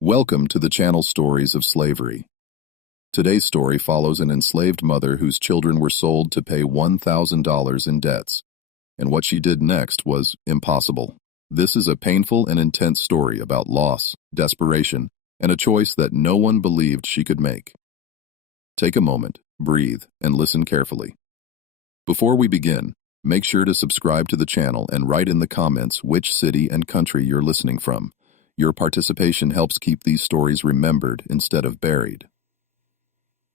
Welcome to the channel Stories of Slavery. Today's story follows an enslaved mother whose children were sold to pay $1,000 in debts, and what she did next was impossible. This is a painful and intense story about loss, desperation, and a choice that no one believed she could make. Take a moment, breathe, and listen carefully. Before we begin, make sure to subscribe to the channel and write in the comments which city and country you're listening from. Your participation helps keep these stories remembered instead of buried.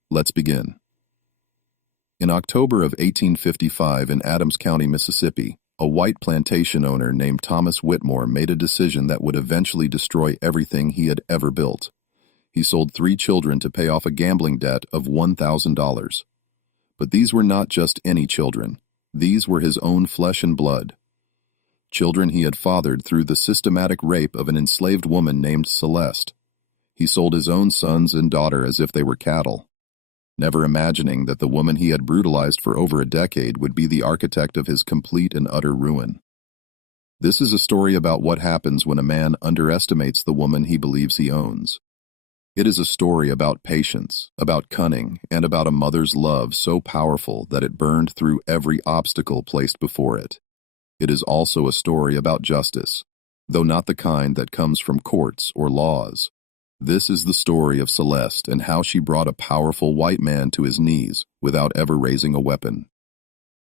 Let's begin. In October of 1855 in Adams County, Mississippi, a white plantation owner named Thomas Whitmore made a decision that would eventually destroy everything he had ever built. He sold 3 children to pay off a gambling debt of $1,000. But these were not just any children. These were his own flesh and blood. Children he had fathered through the systematic rape of an enslaved woman named Celeste. He sold his own sons and daughter as if they were cattle, never imagining that the woman he had brutalized for over a decade would be the architect of his complete and utter ruin. This is a story about what happens when a man underestimates the woman he believes he owns. It is a story about patience, about cunning, and about a mother's love so powerful that it burned through every obstacle placed before it. It is also a story about justice, though not the kind that comes from courts or laws. This is the story of Celeste and how she brought a powerful white man to his knees without ever raising a weapon.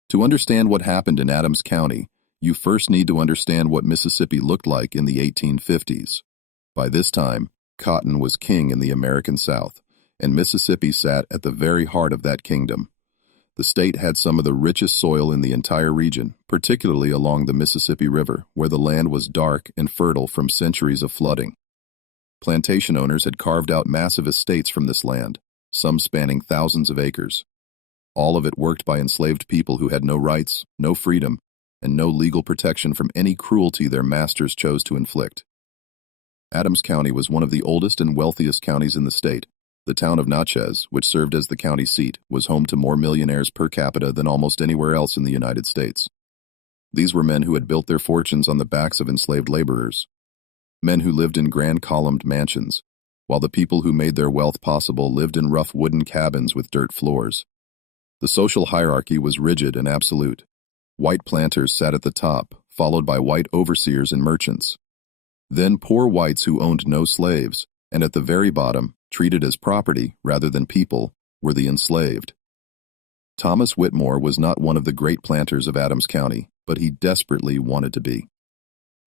To understand what happened in Adams County, you first need to understand what Mississippi looked like in the 1850s. By this time, cotton was king in the American South, and Mississippi sat at the very heart of that kingdom. The state had some of the richest soil in the entire region, particularly along the Mississippi River, where the land was dark and fertile from centuries of flooding. Plantation owners had carved out massive estates from this land, some spanning thousands of acres. All of it worked by enslaved people who had no rights, no freedom, and no legal protection from any cruelty their masters chose to inflict. Adams County was one of the oldest and wealthiest counties in the state. The town of Natchez, which served as the county seat, was home to more millionaires per capita than almost anywhere else in the United States. These were men who had built their fortunes on the backs of enslaved laborers. Men who lived in grand columned mansions, while the people who made their wealth possible lived in rough wooden cabins with dirt floors. The social hierarchy was rigid and absolute. White planters sat at the top, followed by white overseers and merchants. Then poor whites who owned no slaves, and at the very bottom, treated as property rather than people, were the enslaved. Thomas Whitmore was not one of the great planters of Adams County, but he desperately wanted to be.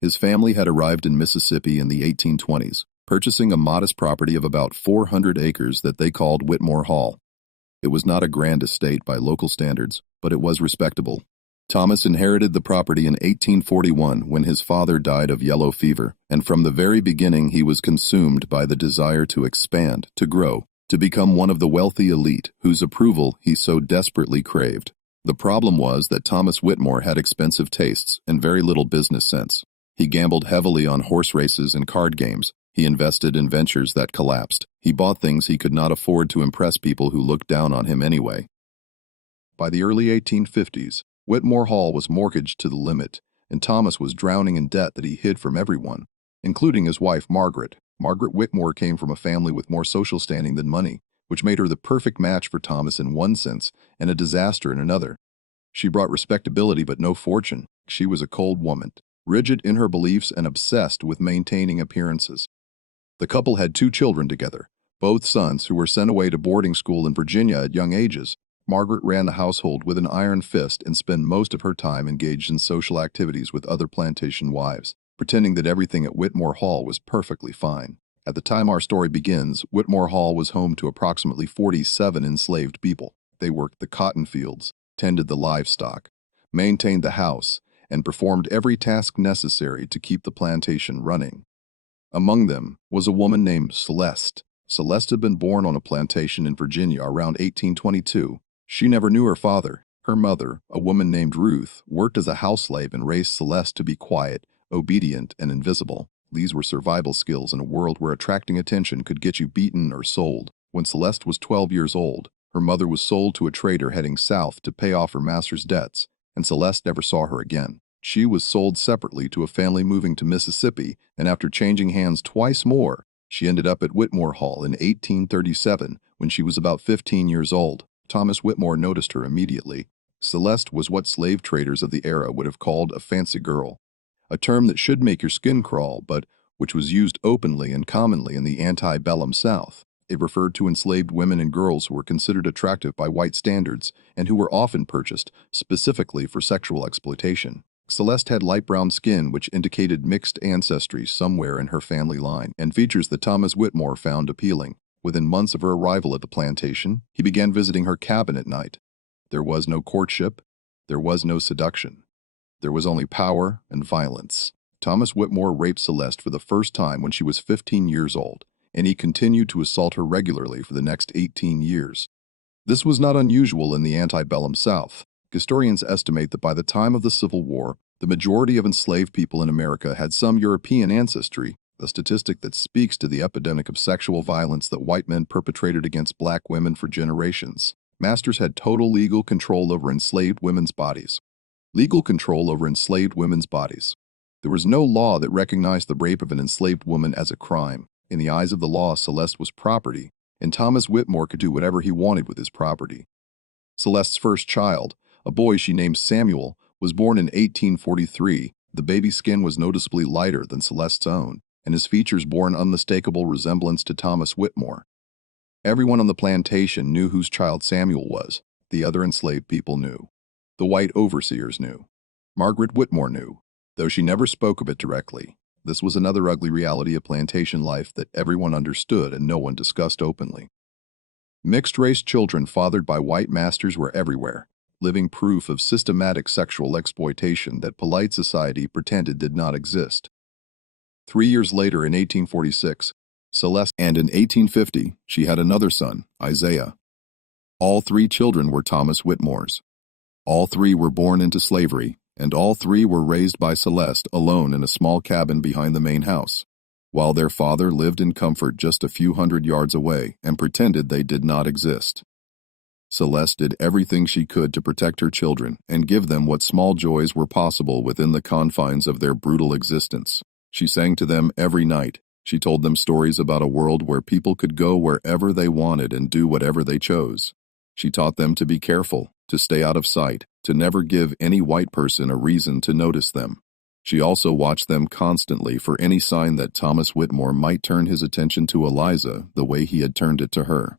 His family had arrived in Mississippi in the 1820s, purchasing a modest property of about 400 acres that they called Whitmore Hall. It was not a grand estate by local standards, but it was respectable. Thomas inherited the property in 1841 when his father died of yellow fever, and from the very beginning he was consumed by the desire to expand, to grow, to become one of the wealthy elite whose approval he so desperately craved. The problem was that Thomas Whitmore had expensive tastes and very little business sense. He gambled heavily on horse races and card games. He invested in ventures that collapsed. He bought things he could not afford to impress people who looked down on him anyway. By the early 1850s, Whitmore Hall was mortgaged to the limit, and Thomas was drowning in debt that he hid from everyone, including his wife, Margaret. Margaret Whitmore came from a family with more social standing than money, which made her the perfect match for Thomas in one sense and a disaster in another. She brought respectability but no fortune. She was a cold woman, rigid in her beliefs and obsessed with maintaining appearances. The couple had 2 children together, both sons who were sent away to boarding school in Virginia at young ages. Margaret ran the household with an iron fist and spent most of her time engaged in social activities with other plantation wives, pretending that everything at Whitmore Hall was perfectly fine. At the time our story begins, Whitmore Hall was home to approximately 47 enslaved people. They worked the cotton fields, tended the livestock, maintained the house, and performed every task necessary to keep the plantation running. Among them was a woman named Celeste. Celeste had been born on a plantation in Virginia around 1822. She never knew her father. Her mother, a woman named Ruth, worked as a house slave and raised Celeste to be quiet, obedient, and invisible. These were survival skills in a world where attracting attention could get you beaten or sold. When Celeste was 12 years old, her mother was sold to a trader heading south to pay off her master's debts, and Celeste never saw her again. She was sold separately to a family moving to Mississippi, and after changing hands twice more, She ended up at Whitmore Hall in 1837 when she was about 15 years old. Thomas Whitmore noticed her immediately. Celeste was what slave traders of the era would have called a fancy girl, a term that should make your skin crawl, but which was used openly and commonly in the antebellum South. It referred to enslaved women and girls who were considered attractive by white standards and who were often purchased specifically for sexual exploitation. Celeste had light brown skin, which indicated mixed ancestry somewhere in her family line, and features that Thomas Whitmore found appealing. Within months of her arrival at the plantation, he began visiting her cabin at night. There was no courtship, there was no seduction. There was only power and violence. Thomas Whitmore raped Celeste for the first time when she was 15 years old, and he continued to assault her regularly for the next 18 years. This was not unusual in the antebellum South. Historians estimate that by the time of the Civil War, the majority of enslaved people in America had some European ancestry, a statistic that speaks to the epidemic of sexual violence that white men perpetrated against black women for generations. Masters had total legal control over enslaved women's bodies. Legal control over enslaved women's bodies. There was no law that recognized the rape of an enslaved woman as a crime. In the eyes of the law, Celeste was property, and Thomas Whitmore could do whatever he wanted with his property. Celeste's first child, a boy she named Samuel, was born in 1843. The baby's skin was noticeably lighter than Celeste's own, and his features bore an unmistakable resemblance to Thomas Whitmore. Everyone on the plantation knew whose child Samuel was. The other enslaved people knew. The white overseers knew. Margaret Whitmore knew, though she never spoke of it directly. This was another ugly reality of plantation life that everyone understood and no one discussed openly. Mixed-race children fathered by white masters were everywhere, living proof of systematic sexual exploitation that polite society pretended did not exist. 3 years later, in 1846, Celeste, and in 1850, she had another son, Isaiah. All 3 children were Thomas Whitmore's. All 3 were born into slavery, and all 3 were raised by Celeste alone in a small cabin behind the main house, while their father lived in comfort just a few hundred yards away and pretended they did not exist. Celeste did everything she could to protect her children and give them what small joys were possible within the confines of their brutal existence. She sang to them every night. She told them stories about a world where people could go wherever they wanted and do whatever they chose. She taught them to be careful, to stay out of sight, to never give any white person a reason to notice them. She also watched them constantly for any sign that Thomas Whitmore might turn his attention to Eliza the way he had turned it to her.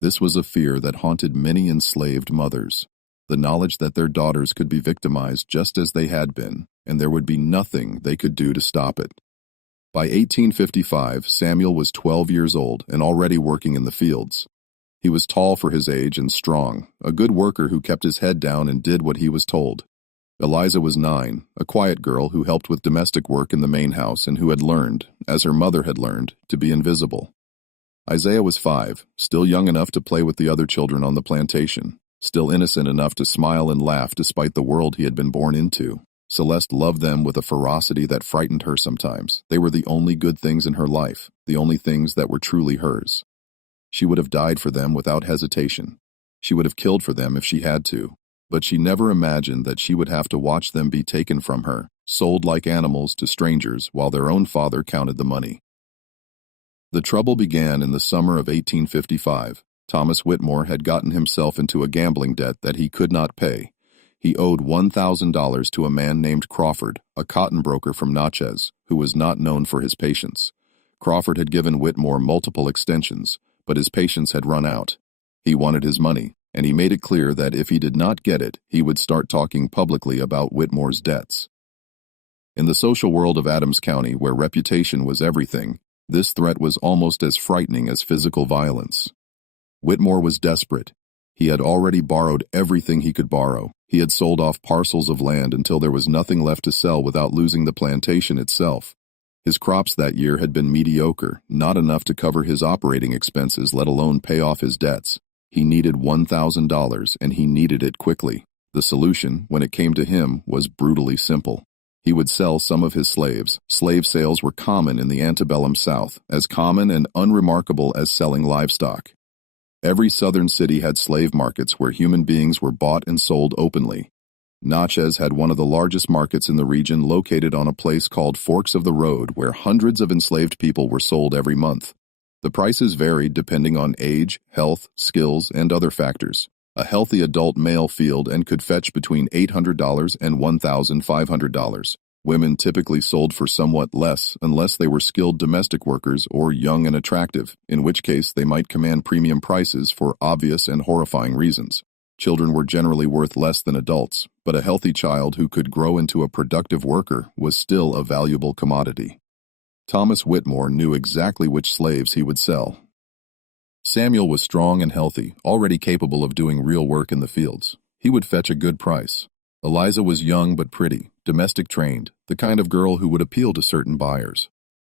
This was a fear that haunted many enslaved mothers, the knowledge that their daughters could be victimized just as they had been, and there would be nothing they could do to stop it. By 1855, Samuel was 12 years old and already working in the fields. He was tall for his age and strong, a good worker who kept his head down and did what he was told. Eliza was 9, a quiet girl who helped with domestic work in the main house and who had learned, as her mother had learned, to be invisible. Isaiah was 5, still young enough to play with the other children on the plantation, still innocent enough to smile and laugh despite the world he had been born into. Celeste loved them with a ferocity that frightened her sometimes. They were the only good things in her life, the only things that were truly hers. She would have died for them without hesitation. She would have killed for them if she had to, but she never imagined that she would have to watch them be taken from her, sold like animals to strangers while their own father counted the money. The trouble began in the summer of 1855. Thomas Whitmore had gotten himself into a gambling debt that he could not pay. He owed $1,000 to a man named Crawford, a cotton broker from Natchez, who was not known for his patience. Crawford had given Whitmore multiple extensions, but his patience had run out. He wanted his money, and he made it clear that if he did not get it, he would start talking publicly about Whitmore's debts. In the social world of Adams County, where reputation was everything, this threat was almost as frightening as physical violence. Whitmore was desperate. He had already borrowed everything he could borrow. He had sold off parcels of land until there was nothing left to sell without losing the plantation itself. His crops that year had been mediocre, not enough to cover his operating expenses, let alone pay off his debts. He needed $1,000, and he needed it quickly. The solution, when it came to him, was brutally simple. He would sell some of his slaves. Slave sales were common in the antebellum South, as common and unremarkable as selling livestock. Every southern city had slave markets where human beings were bought and sold openly. Natchez had one of the largest markets in the region, located on a place called Forks of the Road, where hundreds of enslaved people were sold every month. The prices varied depending on age, health, skills, and other factors. A healthy adult male field and could fetch between $800 and $1,500. Women typically sold for somewhat less unless they were skilled domestic workers or young and attractive, in which case they might command premium prices for obvious and horrifying reasons. Children were generally worth less than adults, but a healthy child who could grow into a productive worker was still a valuable commodity. Thomas Whitmore knew exactly which slaves he would sell. Samuel was strong and healthy, already capable of doing real work in the fields. He would fetch a good price. Eliza was young but pretty, domestic trained, the kind of girl who would appeal to certain buyers.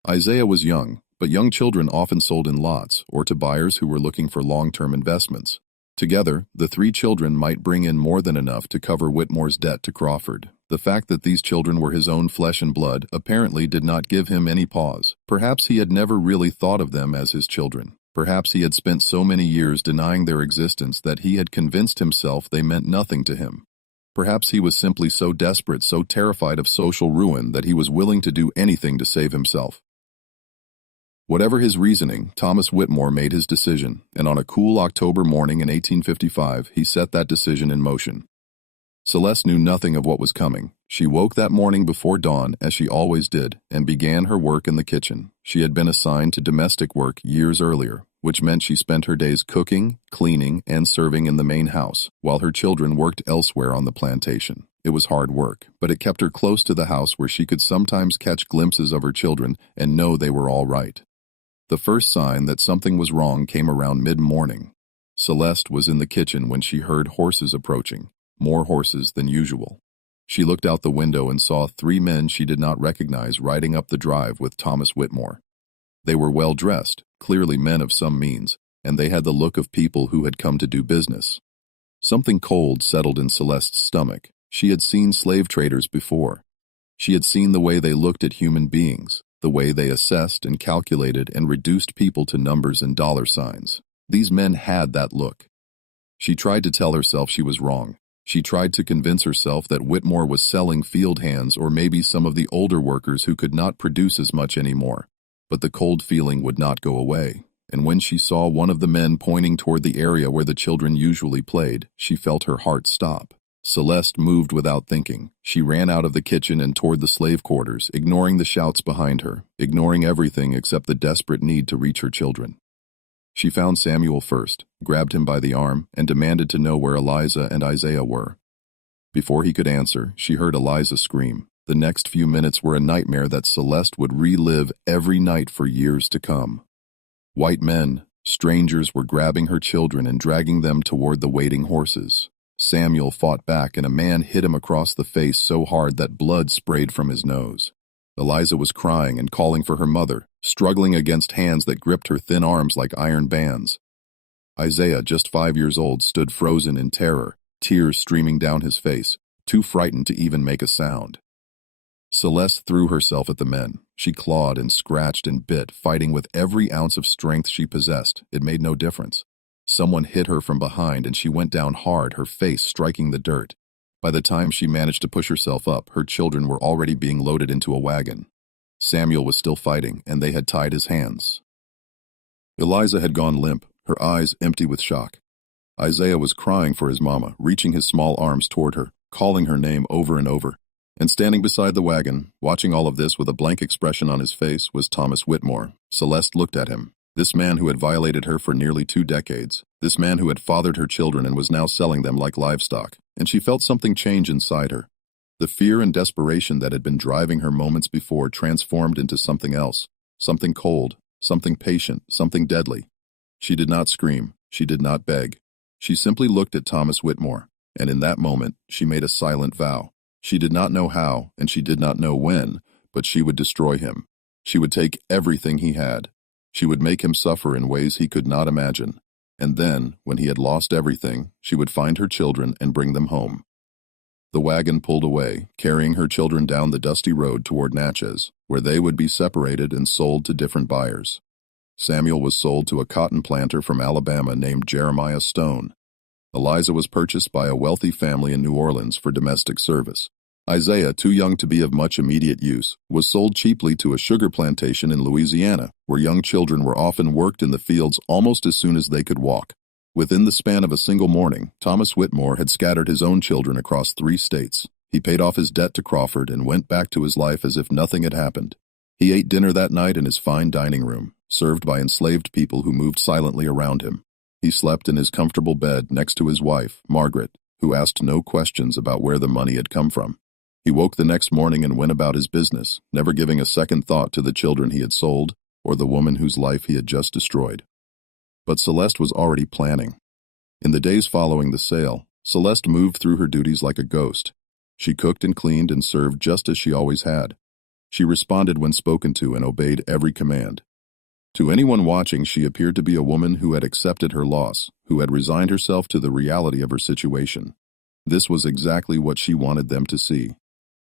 Isaiah was young, but young children often sold in lots or to buyers who were looking for long-term investments. Together, the three children might bring in more than enough to cover Whitmore's debt to Crawford. The fact that these children were his own flesh and blood apparently did not give him any pause. Perhaps he had never really thought of them as his children. Perhaps he had spent so many years denying their existence that he had convinced himself they meant nothing to him. Perhaps he was simply so desperate, so terrified of social ruin, that he was willing to do anything to save himself. Whatever his reasoning, Thomas Whitmore made his decision, and on a cool October morning in 1855, he set that decision in motion. Celeste knew nothing of what was coming. She woke that morning before dawn, as she always did, and began her work in the kitchen. She had been assigned to domestic work years earlier, which meant she spent her days cooking, cleaning, and serving in the main house, while her children worked elsewhere on the plantation. It was hard work, but it kept her close to the house where she could sometimes catch glimpses of her children and know they were all right. The first sign that something was wrong came around mid-morning. Celeste was in the kitchen when she heard horses approaching, more horses than usual. She looked out the window and saw three men she did not recognize riding up the drive with Thomas Whitmore. They were well-dressed, clearly men of some means, and they had the look of people who had come to do business. Something cold settled in Celeste's stomach. She had seen slave traders before. She had seen the way they looked at human beings, the way they assessed and calculated and reduced people to numbers and dollar signs. These men had that look. She tried to tell herself she was wrong. She tried to convince herself that Whitmore was selling field hands or maybe some of the older workers who could not produce as much anymore. But the cold feeling would not go away, and when she saw one of the men pointing toward the area where the children usually played, she felt her heart stop. Celeste moved without thinking. She ran out of the kitchen and toward the slave quarters, ignoring the shouts behind her, ignoring everything except the desperate need to reach her children. She found Samuel first, grabbed him by the arm, and demanded to know where Eliza and Isaiah were. Before he could answer, she heard Eliza scream. The next few minutes were a nightmare that Celeste would relive every night for years to come. White men, strangers, were grabbing her children and dragging them toward the waiting horses. Samuel fought back, and a man hit him across the face so hard that blood sprayed from his nose. Eliza was crying and calling for her mother, struggling against hands that gripped her thin arms like iron bands. Isaiah, just 5 years old, stood frozen in terror, tears streaming down his face, too frightened to even make a sound. Celeste threw herself at the men. She clawed and scratched and bit, fighting with every ounce of strength she possessed. It made no difference. Someone hit her from behind and she went down hard, her face striking the dirt. By the time she managed to push herself up, her children were already being loaded into a wagon. Samuel was still fighting, and they had tied his hands. Eliza had gone limp, her eyes empty with shock. Isaiah was crying for his mama, reaching his small arms toward her, calling her name over and over. And standing beside the wagon, watching all of this with a blank expression on his face, was Thomas Whitmore. Celeste looked at him. This man who had violated her for nearly 2 decades. This man who had fathered her children and was now selling them like livestock. And she felt something change inside her. The fear and desperation that had been driving her moments before transformed into something else. Something cold, something patient, something deadly. She did not scream. She did not beg. She simply looked at Thomas Whitmore. And in that moment, she made a silent vow. She did not know how, and she did not know when, but she would destroy him. She would take everything he had. She would make him suffer in ways he could not imagine. And then, when he had lost everything, she would find her children and bring them home. The wagon pulled away, carrying her children down the dusty road toward Natchez, where they would be separated and sold to different buyers. Samuel was sold to a cotton planter from Alabama named Jeremiah Stone. Eliza was purchased by a wealthy family in New Orleans for domestic service. Isaiah, too young to be of much immediate use, was sold cheaply to a sugar plantation in Louisiana, where young children were often worked in the fields almost as soon as they could walk. Within the span of a single morning, Thomas Whitmore had scattered his own children across 3 states. He paid off his debt to Crawford and went back to his life as if nothing had happened. He ate dinner that night in his fine dining room, served by enslaved people who moved silently around him. He slept in his comfortable bed next to his wife, Margaret, who asked no questions about where the money had come from. He woke the next morning and went about his business, never giving a second thought to the children he had sold or the woman whose life he had just destroyed. But Celeste was already planning. In the days following the sale, Celeste moved through her duties like a ghost. She cooked and cleaned and served just as she always had. She responded when spoken to and obeyed every command. To anyone watching, she appeared to be a woman who had accepted her loss, who had resigned herself to the reality of her situation. This was exactly what she wanted them to see.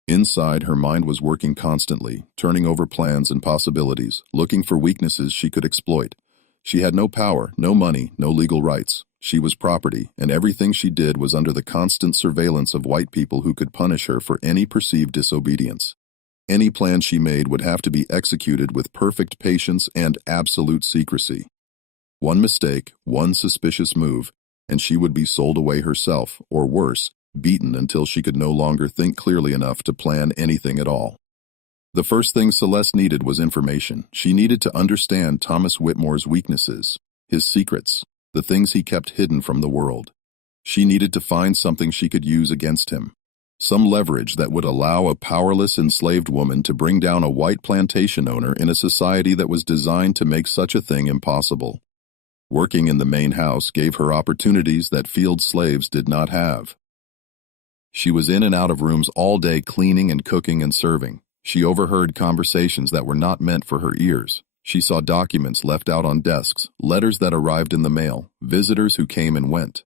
Inside, her mind was working constantly, turning over plans and possibilities, looking for weaknesses she could exploit. She had no power, no money, no legal rights. She was property, and everything she did was under the constant surveillance of white people who could punish her for any perceived disobedience. Any plan she made would have to be executed with perfect patience and absolute secrecy. One mistake, one suspicious move, and she would be sold away herself, or worse, beaten until she could no longer think clearly enough to plan anything at all. The first thing Celeste needed was information. She needed to understand Thomas Whitmore's weaknesses, his secrets, the things he kept hidden from the world. She needed to find something she could use against him, some leverage that would allow a powerless enslaved woman to bring down a white plantation owner in a society that was designed to make such a thing impossible. Working in the main house gave her opportunities that field slaves did not have. She was in and out of rooms all day cleaning and cooking and serving. She overheard conversations that were not meant for her ears. She saw documents left out on desks, letters that arrived in the mail, visitors who came and went.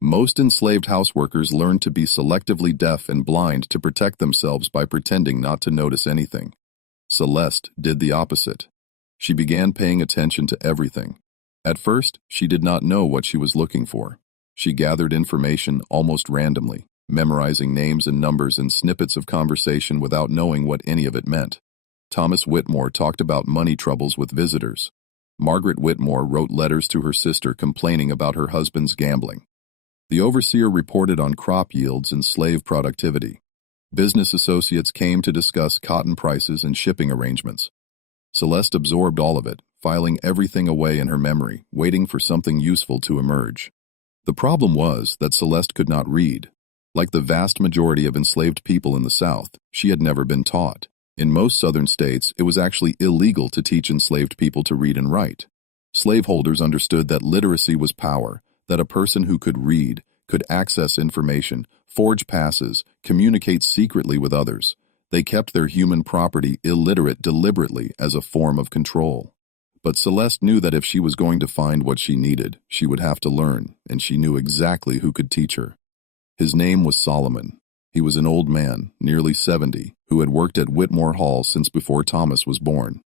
Most enslaved houseworkers learned to be selectively deaf and blind to protect themselves by pretending not to notice anything. Celeste did the opposite. She began paying attention to everything. At first, she did not know what she was looking for. She gathered information almost randomly, memorizing names and numbers and snippets of conversation without knowing what any of it meant. Thomas Whitmore talked about money troubles with visitors. Margaret Whitmore wrote letters to her sister complaining about her husband's gambling. The overseer reported on crop yields and slave productivity. Business associates came to discuss cotton prices and shipping arrangements. Celeste absorbed all of it, filing everything away in her memory, waiting for something useful to emerge. The problem was that Celeste could not read. Like the vast majority of enslaved people in the South, she had never been taught. In most southern states, it was actually illegal to teach enslaved people to read and write. Slaveholders understood that literacy was power, that a person who could read, could access information, forge passes, communicate secretly with others. They kept their human property illiterate deliberately as a form of control. But Celeste knew that if she was going to find what she needed, she would have to learn, and she knew exactly who could teach her. His name was Solomon. He was an old man, nearly 70, who had worked at Whitmore Hall since before Thomas was born.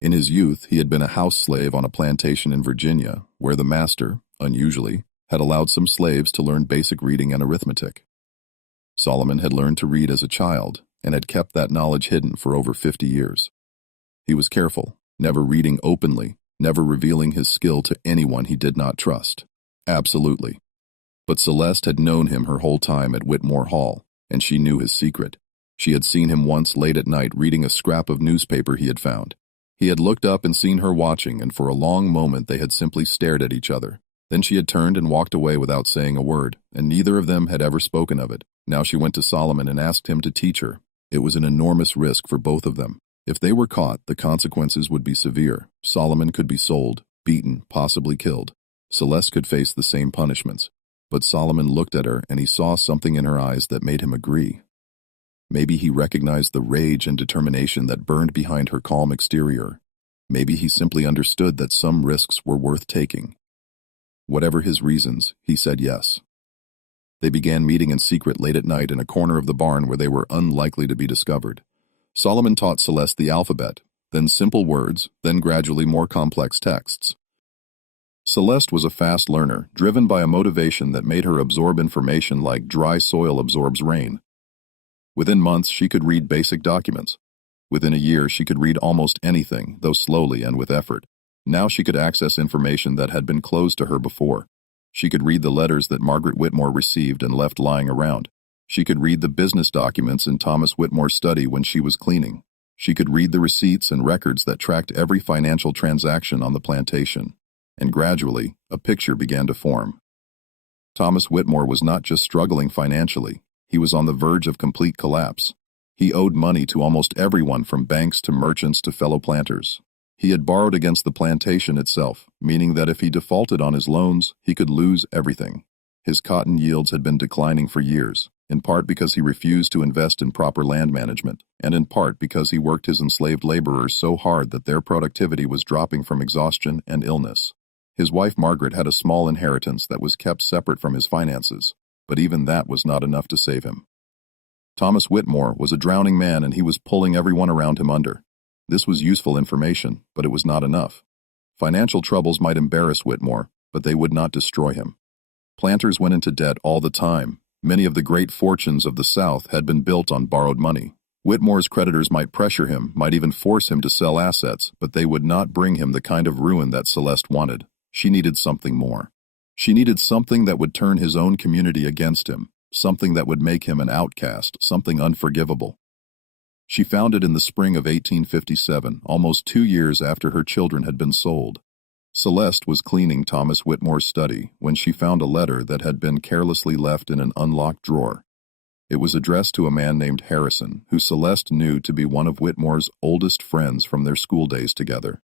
In his youth, he had been a house slave on a plantation in Virginia, where the master, unusually, had allowed some slaves to learn basic reading and arithmetic. Solomon had learned to read as a child and had kept that knowledge hidden for over 50 years. He was careful, never reading openly, never revealing his skill to anyone he did not trust. Absolutely. But Celeste had known him her whole time at Whitmore Hall, and she knew his secret. She had seen him once late at night reading a scrap of newspaper he had found. He had looked up and seen her watching, and for a long moment they had simply stared at each other. Then she had turned and walked away without saying a word, and neither of them had ever spoken of it. Now she went to Solomon and asked him to teach her. It was an enormous risk for both of them. If they were caught, the consequences would be severe. Solomon could be sold, beaten, possibly killed. Celeste could face the same punishments. But Solomon looked at her, and he saw something in her eyes that made him agree. Maybe he recognized the rage and determination that burned behind her calm exterior. Maybe he simply understood that some risks were worth taking. Whatever his reasons, he said yes. They began meeting in secret late at night in a corner of the barn where they were unlikely to be discovered. Solomon taught Celeste the alphabet, then simple words, then gradually more complex texts. Celeste was a fast learner, driven by a motivation that made her absorb information like dry soil absorbs rain. Within months, she could read basic documents. Within a year, she could read almost anything, though slowly and with effort. Now she could access information that had been closed to her before. She could read the letters that Margaret Whitmore received and left lying around. She could read the business documents in Thomas Whitmore's study when she was cleaning. She could read the receipts and records that tracked every financial transaction on the plantation. And gradually, a picture began to form. Thomas Whitmore was not just struggling financially, he was on the verge of complete collapse. He owed money to almost everyone from banks to merchants to fellow planters. He had borrowed against the plantation itself, meaning that if he defaulted on his loans, he could lose everything. His cotton yields had been declining for years, in part because he refused to invest in proper land management, and in part because he worked his enslaved laborers so hard that their productivity was dropping from exhaustion and illness. His wife Margaret had a small inheritance that was kept separate from his finances, but even that was not enough to save him. Thomas Whitmore was a drowning man and he was pulling everyone around him under. This was useful information, but it was not enough. Financial troubles might embarrass Whitmore, but they would not destroy him. Planters went into debt all the time. Many of the great fortunes of the South had been built on borrowed money. Whitmore's creditors might pressure him, might even force him to sell assets, but they would not bring him the kind of ruin that Celeste wanted. She needed something more. She needed something that would turn his own community against him, something that would make him an outcast, something unforgivable. She found it in the spring of 1857, almost 2 years after her children had been sold. Celeste was cleaning Thomas Whitmore's study when she found a letter that had been carelessly left in an unlocked drawer. It was addressed to a man named Harrison, who Celeste knew to be one of Whitmore's oldest friends from their school days together.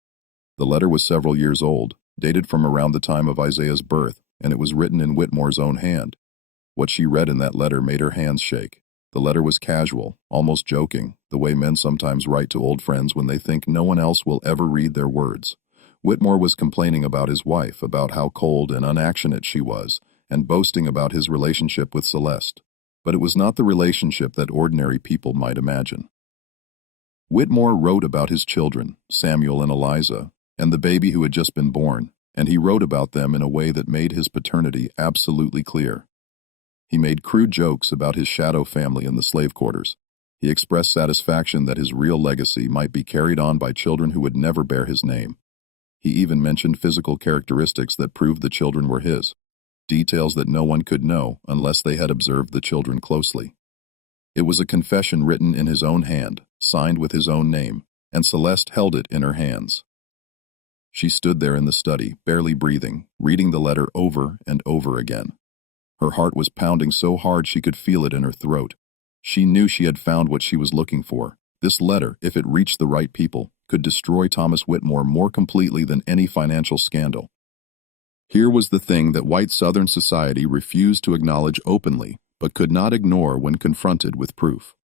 The letter was several years old, dated from around the time of Isaiah's birth, and it was written in Whitmore's own hand. What she read in that letter made her hands shake. The letter was casual, almost joking, the way men sometimes write to old friends when they think no one else will ever read their words. Whitmore was complaining about his wife, about how cold and unaffectionate she was, and boasting about his relationship with Celeste. But it was not the relationship that ordinary people might imagine. Whitmore wrote about his children, Samuel and Eliza, and the baby who had just been born, and he wrote about them in a way that made his paternity absolutely clear. He made crude jokes about his shadow family in the slave quarters. He expressed satisfaction that his real legacy might be carried on by children who would never bear his name. He even mentioned physical characteristics that proved the children were his, details that no one could know unless they had observed the children closely. It was a confession written in his own hand, signed with his own name, and Celeste held it in her hands. She stood there in the study, barely breathing, reading the letter over and over again. Her heart was pounding so hard she could feel it in her throat. She knew she had found what she was looking for. This letter, if it reached the right people, could destroy Thomas Whitmore more completely than any financial scandal. Here was the thing that white Southern society refused to acknowledge openly, but could not ignore when confronted with proof.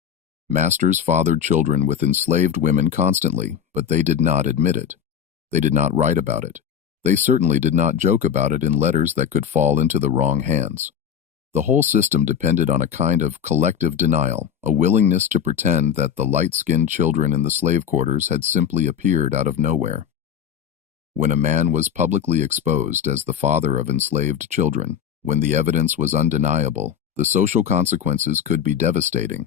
Masters fathered children with enslaved women constantly, but they did not admit it. They did not write about it. They certainly did not joke about it in letters that could fall into the wrong hands. The whole system depended on a kind of collective denial, a willingness to pretend that the light-skinned children in the slave quarters had simply appeared out of nowhere. When a man was publicly exposed as the father of enslaved children, when the evidence was undeniable, the social consequences could be devastating.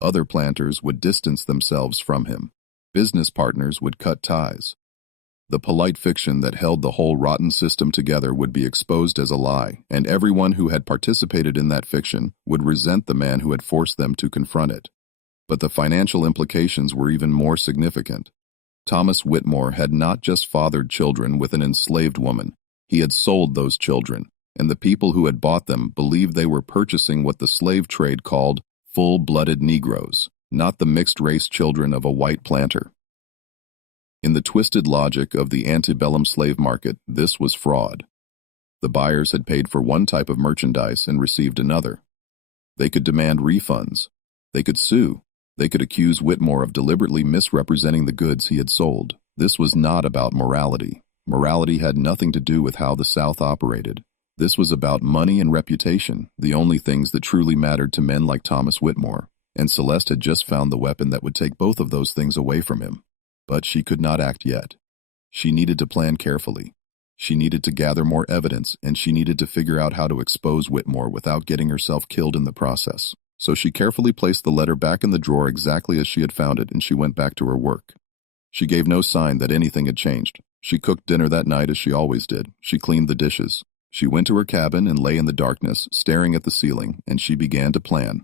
Other planters would distance themselves from him. Business partners would cut ties. The polite fiction that held the whole rotten system together would be exposed as a lie, and everyone who had participated in that fiction would resent the man who had forced them to confront it. But the financial implications were even more significant. Thomas Whitmore had not just fathered children with an enslaved woman. He had sold those children, and the people who had bought them believed they were purchasing what the slave trade called full-blooded Negroes, not the mixed-race children of a white planter. In the twisted logic of the antebellum slave market, this was fraud. The buyers had paid for one type of merchandise and received another. They could demand refunds. They could sue. They could accuse Whitmore of deliberately misrepresenting the goods he had sold. This was not about morality. Morality had nothing to do with how the South operated. This was about money and reputation, the only things that truly mattered to men like Thomas Whitmore, and Celeste had just found the weapon that would take both of those things away from him. But she could not act yet. She needed to plan carefully. She needed to gather more evidence, and she needed to figure out how to expose Whitmore without getting herself killed in the process. So she carefully placed the letter back in the drawer exactly as she had found it, and she went back to her work. She gave no sign that anything had changed. She cooked dinner that night as she always did. She cleaned the dishes. She went to her cabin and lay in the darkness, staring at the ceiling, and she began to plan.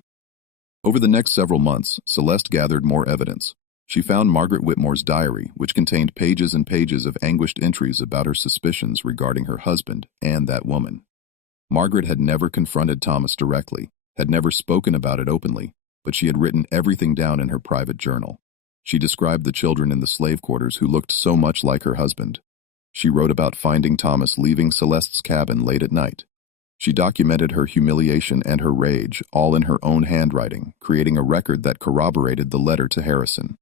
Over the next several months, Celeste gathered more evidence. She found Margaret Whitmore's diary, which contained pages and pages of anguished entries about her suspicions regarding her husband and that woman. Margaret had never confronted Thomas directly, had never spoken about it openly, but she had written everything down in her private journal. She described the children in the slave quarters who looked so much like her husband. She wrote about finding Thomas leaving Celeste's cabin late at night. She documented her humiliation and her rage, all in her own handwriting, creating a record that corroborated the letter to Harrison.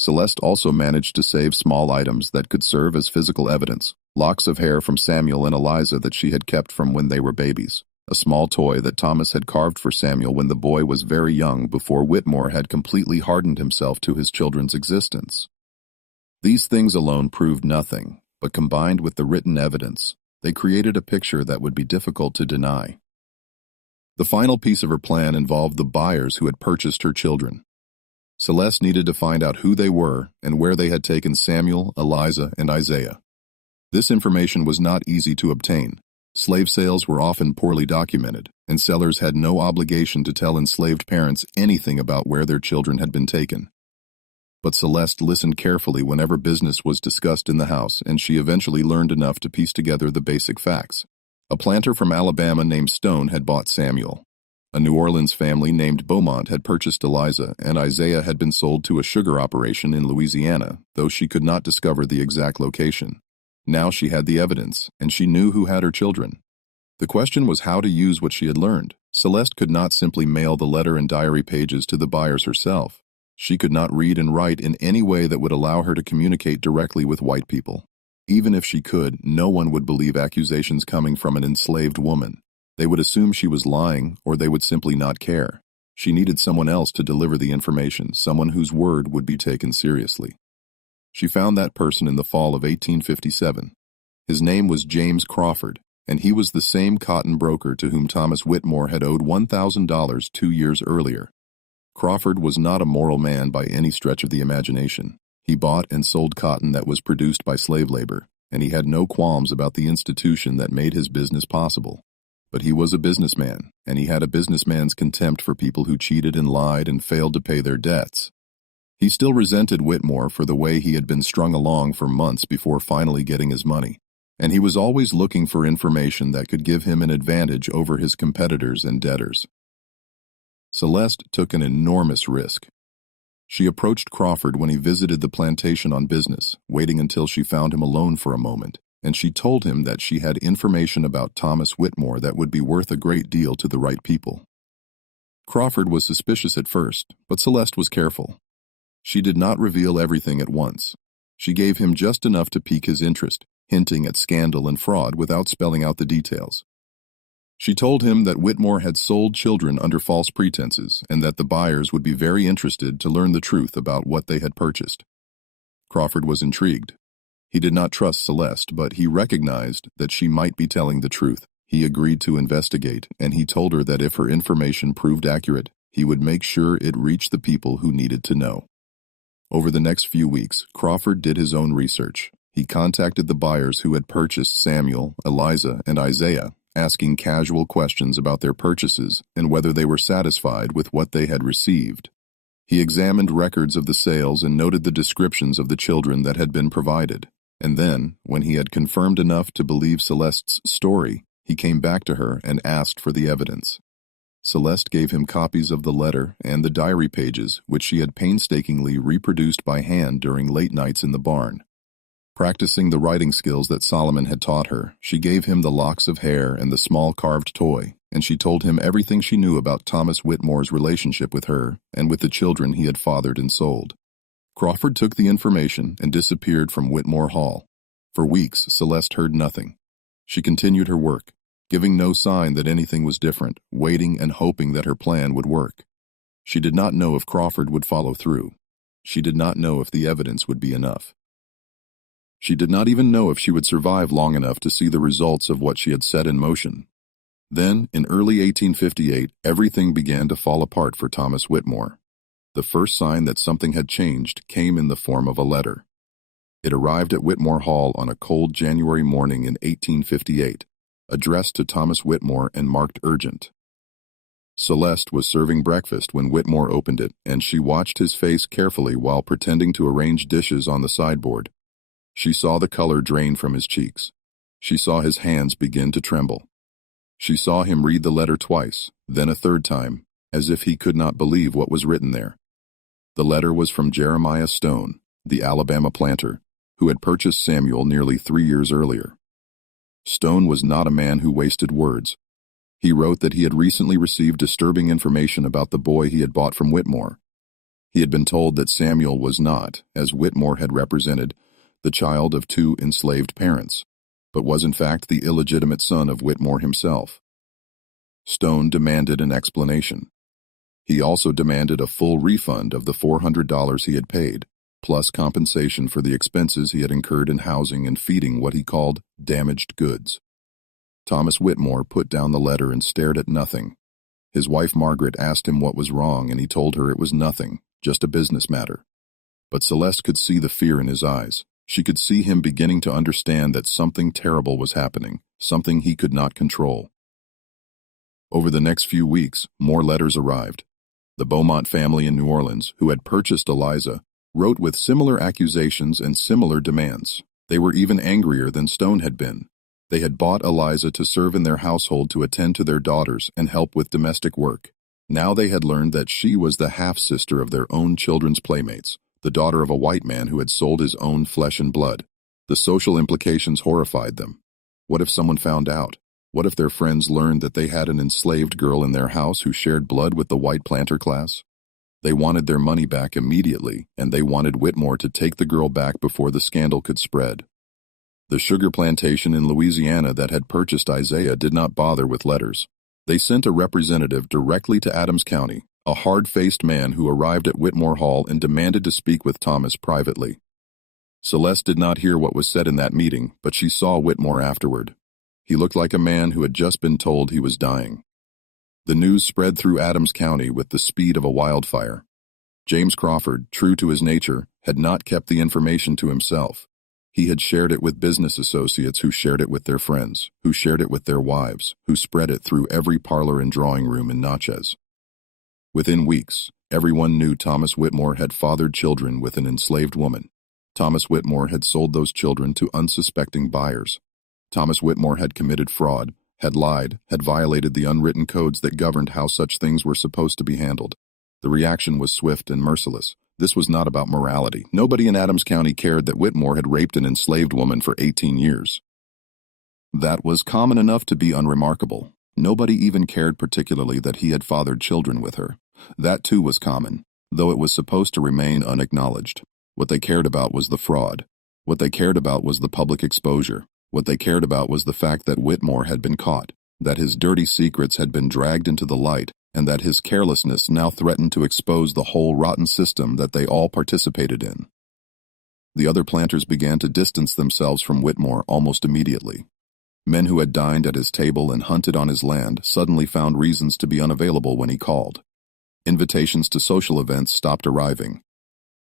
Celeste also managed to save small items that could serve as physical evidence: locks of hair from Samuel and Eliza that she had kept from when they were babies, a small toy that Thomas had carved for Samuel when the boy was very young before Whitmore had completely hardened himself to his children's existence. These things alone proved nothing, but combined with the written evidence, they created a picture that would be difficult to deny. The final piece of her plan involved the buyers who had purchased her children. Celeste needed to find out who they were and where they had taken Samuel, Eliza, and Isaiah. This information was not easy to obtain. Slave sales were often poorly documented, and sellers had no obligation to tell enslaved parents anything about where their children had been taken. But Celeste listened carefully whenever business was discussed in the house, and she eventually learned enough to piece together the basic facts. A planter from Alabama named Stone had bought Samuel. A New Orleans family named Beaumont had purchased Eliza, and Isaiah had been sold to a sugar operation in Louisiana, though she could not discover the exact location. Now she had the evidence, and she knew who had her children. The question was how to use what she had learned. Celeste could not simply mail the letter and diary pages to the buyers herself. She could not read and write in any way that would allow her to communicate directly with white people. Even if she could, no one would believe accusations coming from an enslaved woman. They would assume she was lying, or they would simply not care. She needed someone else to deliver the information, someone whose word would be taken seriously. She found that person in the fall of 1857. His name was James Crawford, and he was the same cotton broker to whom Thomas Whitmore had owed $1,000 2 years earlier. Crawford was not a moral man by any stretch of the imagination. He bought and sold cotton that was produced by slave labor, and he had no qualms about the institution that made his business possible. But he was a businessman, and he had a businessman's contempt for people who cheated and lied and failed to pay their debts. He still resented Whitmore for the way he had been strung along for months before finally getting his money, and he was always looking for information that could give him an advantage over his competitors and debtors. Celeste took an enormous risk. She approached Crawford when he visited the plantation on business, waiting until she found him alone for a moment, and she told him that she had information about Thomas Whitmore that would be worth a great deal to the right people. Crawford was suspicious at first, but Celeste was careful. She did not reveal everything at once. She gave him just enough to pique his interest, hinting at scandal and fraud without spelling out the details. She told him that Whitmore had sold children under false pretenses and that the buyers would be very interested to learn the truth about what they had purchased. Crawford was intrigued. He did not trust Celeste, but he recognized that she might be telling the truth. He agreed to investigate, and he told her that if her information proved accurate, he would make sure it reached the people who needed to know. Over the next few weeks, Crawford did his own research. He contacted the buyers who had purchased Samuel, Eliza, and Isaiah, asking casual questions about their purchases and whether they were satisfied with what they had received. He examined records of the sales and noted the descriptions of the children that had been provided. And then, when he had confirmed enough to believe Celeste's story, he came back to her and asked for the evidence. Celeste gave him copies of the letter and the diary pages, which she had painstakingly reproduced by hand during late nights in the barn. Practicing the writing skills that Solomon had taught her, she gave him the locks of hair and the small carved toy, and she told him everything she knew about Thomas Whitmore's relationship with her and with the children he had fathered and sold. Crawford took the information and disappeared from Whitmore Hall. For weeks, Celeste heard nothing. She continued her work, giving no sign that anything was different, waiting and hoping that her plan would work. She did not know if Crawford would follow through. She did not know if the evidence would be enough. She did not even know if she would survive long enough to see the results of what she had set in motion. Then, in early 1858, everything began to fall apart for Thomas Whitmore. The first sign that something had changed came in the form of a letter. It arrived at Whitmore Hall on a cold January morning in 1858, addressed to Thomas Whitmore and marked urgent. Celeste was serving breakfast when Whitmore opened it, and she watched his face carefully while pretending to arrange dishes on the sideboard. She saw the color drain from his cheeks. She saw his hands begin to tremble. She saw him read the letter twice, then a third time, as if he could not believe what was written there. The letter was from Jeremiah Stone, the Alabama planter, who had purchased Samuel nearly 3 years earlier. Stone was not a man who wasted words. He wrote that he had recently received disturbing information about the boy he had bought from Whitmore. He had been told that Samuel was not, as Whitmore had represented, the child of 2 enslaved parents, but was in fact the illegitimate son of Whitmore himself. Stone demanded an explanation. He also demanded a full refund of the $400 he had paid, plus compensation for the expenses he had incurred in housing and feeding what he called damaged goods. Thomas Whitmore put down the letter and stared at nothing. His wife Margaret asked him what was wrong, and he told her it was nothing, just a business matter. But Celeste could see the fear in his eyes. She could see him beginning to understand that something terrible was happening, something he could not control. Over the next few weeks, more letters arrived. The Beaumont family in New Orleans, who had purchased Eliza, wrote with similar accusations and similar demands. They were even angrier than Stone had been. They had bought Eliza to serve in their household, to attend to their daughters and help with domestic work. Now they had learned that she was the half-sister of their own children's playmates, the daughter of a white man who had sold his own flesh and blood. The social implications horrified them. What if someone found out? What if their friends learned that they had an enslaved girl in their house who shared blood with the white planter class? They wanted their money back immediately, and they wanted Whitmore to take the girl back before the scandal could spread. The sugar plantation in Louisiana that had purchased Isaiah did not bother with letters. They sent a representative directly to Adams County, a hard-faced man who arrived at Whitmore Hall and demanded to speak with Thomas privately. Celeste did not hear what was said in that meeting, but she saw Whitmore afterward. He looked like a man who had just been told he was dying. The news spread through Adams County with the speed of a wildfire. James Crawford, true to his nature, had not kept the information to himself. He had shared it with business associates who shared it with their friends, who shared it with their wives, who spread it through every parlor and drawing room in Natchez. Within weeks, everyone knew Thomas Whitmore had fathered children with an enslaved woman. Thomas Whitmore had sold those children to unsuspecting buyers. Thomas Whitmore had committed fraud, had lied, had violated the unwritten codes that governed how such things were supposed to be handled. The reaction was swift and merciless. This was not about morality. Nobody in Adams County cared that Whitmore had raped an enslaved woman for 18 years. That was common enough to be unremarkable. Nobody even cared particularly that he had fathered children with her. That too was common, though it was supposed to remain unacknowledged. What they cared about was the fraud. What they cared about was the public exposure. What they cared about was the fact that Whitmore had been caught, that his dirty secrets had been dragged into the light, and that his carelessness now threatened to expose the whole rotten system that they all participated in. The other planters began to distance themselves from Whitmore almost immediately. Men who had dined at his table and hunted on his land suddenly found reasons to be unavailable when he called. Invitations to social events stopped arriving.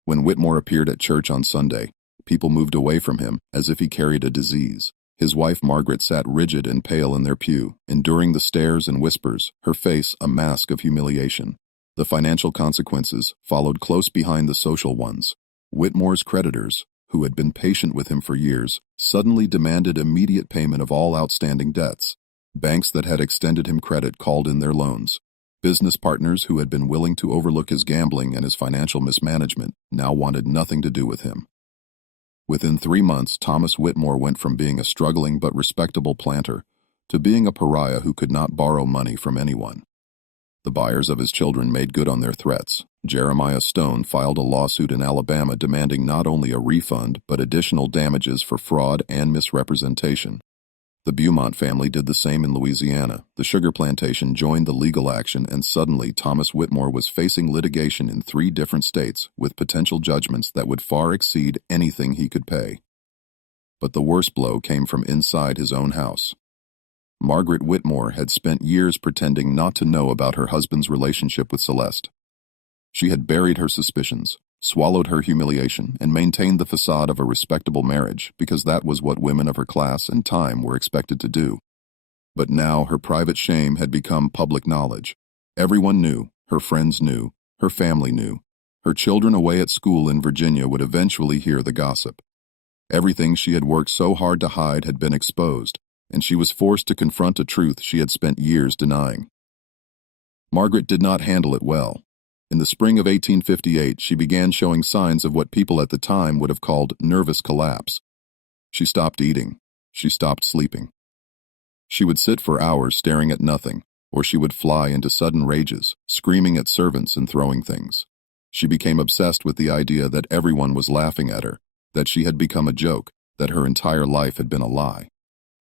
When Whitmore appeared at church on Sunday, people moved away from him as if he carried a disease. His wife Margaret sat rigid and pale in their pew, enduring the stares and whispers, her face a mask of humiliation. The financial consequences followed close behind the social ones. Whitmore's creditors, who had been patient with him for years, suddenly demanded immediate payment of all outstanding debts. Banks that had extended him credit called in their loans. Business partners who had been willing to overlook his gambling and his financial mismanagement now wanted nothing to do with him. Within 3 months, Thomas Whitmore went from being a struggling but respectable planter to being a pariah who could not borrow money from anyone. The buyers of his children made good on their threats. Jeremiah Stone filed a lawsuit in Alabama demanding not only a refund but additional damages for fraud and misrepresentation. The Beaumont family did the same in Louisiana. The sugar plantation joined the legal action, and suddenly Thomas Whitmore was facing litigation in 3 different states with potential judgments that would far exceed anything he could pay. But the worst blow came from inside his own house. Margaret Whitmore had spent years pretending not to know about her husband's relationship with Celeste. She had buried her suspicions, swallowed her humiliation, and maintained the facade of a respectable marriage because that was what women of her class and time were expected to do. But now her private shame had become public knowledge. Everyone knew, her friends knew, her family knew. Her children away at school in Virginia would eventually hear the gossip. Everything she had worked so hard to hide had been exposed, and she was forced to confront a truth she had spent years denying. Margaret did not handle it well. In the spring of 1858, she began showing signs of what people at the time would have called nervous collapse. She stopped eating. She stopped sleeping. She would sit for hours staring at nothing, or she would fly into sudden rages, screaming at servants and throwing things. She became obsessed with the idea that everyone was laughing at her, that she had become a joke, that her entire life had been a lie.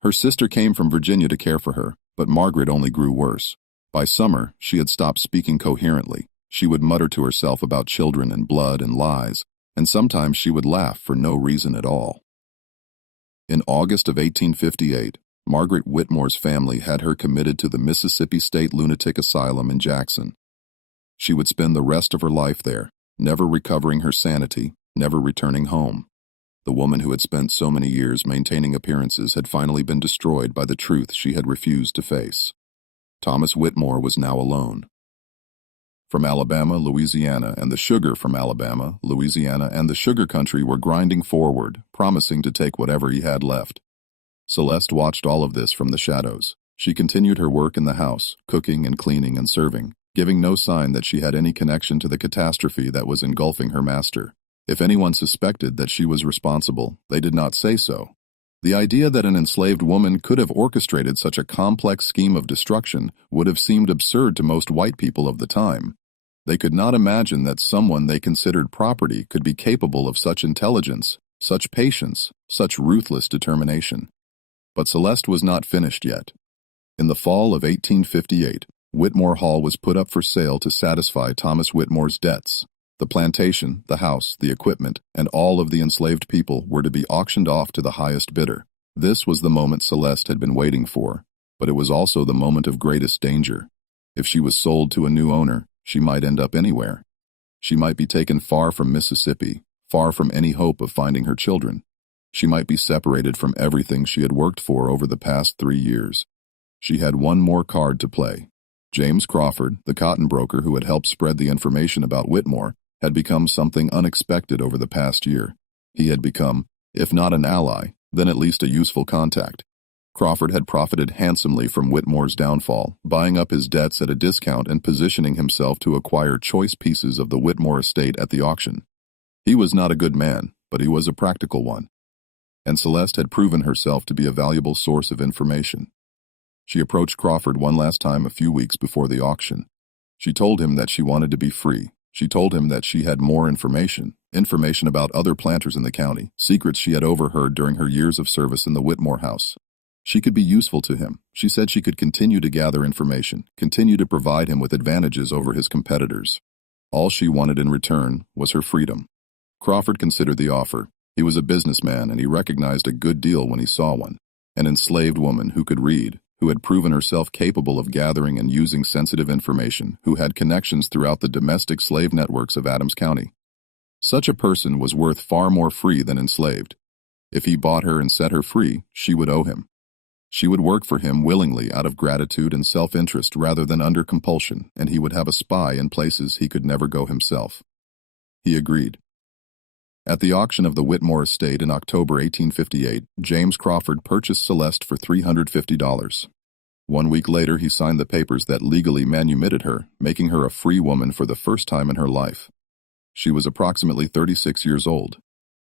Her sister came from Virginia to care for her, but Margaret only grew worse. By summer, she had stopped speaking coherently. She would mutter to herself about children and blood and lies, and sometimes she would laugh for no reason at all. In August of 1858, Margaret Whitmore's family had her committed to the Mississippi State Lunatic Asylum in Jackson. She would spend the rest of her life there, never recovering her sanity, never returning home. The woman who had spent so many years maintaining appearances had finally been destroyed by the truth she had refused to face. Thomas Whitmore was now alone. From Alabama, Louisiana, and the sugar from Alabama, Louisiana, and the sugar country were grinding forward, promising to take whatever he had left. Celeste watched all of this from the shadows. She continued her work in the house, cooking and cleaning and serving, giving no sign that she had any connection to the catastrophe that was engulfing her master. If anyone suspected that she was responsible, they did not say so. The idea that an enslaved woman could have orchestrated such a complex scheme of destruction would have seemed absurd to most white people of the time. They could not imagine that someone they considered property could be capable of such intelligence, such patience, such ruthless determination. But Celeste was not finished yet. In the fall of 1858, Whitmore Hall was put up for sale to satisfy Thomas Whitmore's debts. The plantation, the house, the equipment, and all of the enslaved people were to be auctioned off to the highest bidder. This was the moment Celeste had been waiting for, but it was also the moment of greatest danger. If she was sold to a new owner, she might end up anywhere. She might be taken far from Mississippi, far from any hope of finding her children. She might be separated from everything she had worked for over the past 3 years. She had one more card to play. James Crawford, the cotton broker who had helped spread the information about Whitmore, had become something unexpected over the past year. He had become, if not an ally, then at least a useful contact. Crawford had profited handsomely from Whitmore's downfall, buying up his debts at a discount and positioning himself to acquire choice pieces of the Whitmore estate at the auction. He was not a good man, but he was a practical one. And Celeste had proven herself to be a valuable source of information. She approached Crawford one last time a few weeks before the auction. She told him that she wanted to be free. She told him that she had more information about other planters in the county, secrets she had overheard during her years of service in the Whitmore house. She could be useful to him. She said she could continue to gather information, continue to provide him with advantages over his competitors. All she wanted in return was her freedom. Crawford considered the offer. He was a businessman, and he recognized a good deal when he saw one. An enslaved woman who could read, who had proven herself capable of gathering and using sensitive information, who had connections throughout the domestic slave networks of Adams County. Such a person was worth far more free than enslaved. If he bought her and set her free, she would owe him. She would work for him willingly out of gratitude and self-interest rather than under compulsion, and he would have a spy in places he could never go himself. He agreed. At the auction of the Whitmore estate in October 1858, James Crawford purchased Celeste for $350. 1 week later, he signed the papers that legally manumitted her, making her a free woman for the first time in her life. She was approximately 36 years old.